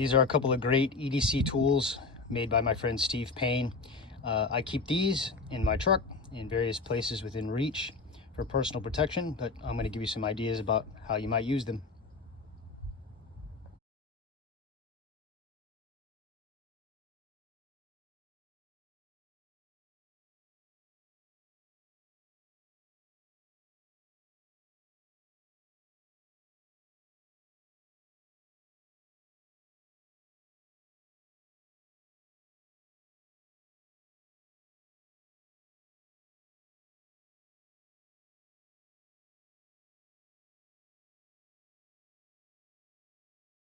These are a couple of great EDC tools made by my friend Steve Payne. I keep these in my truck in various places within reach for personal protection, but I'm going to give you some ideas about how you might use them.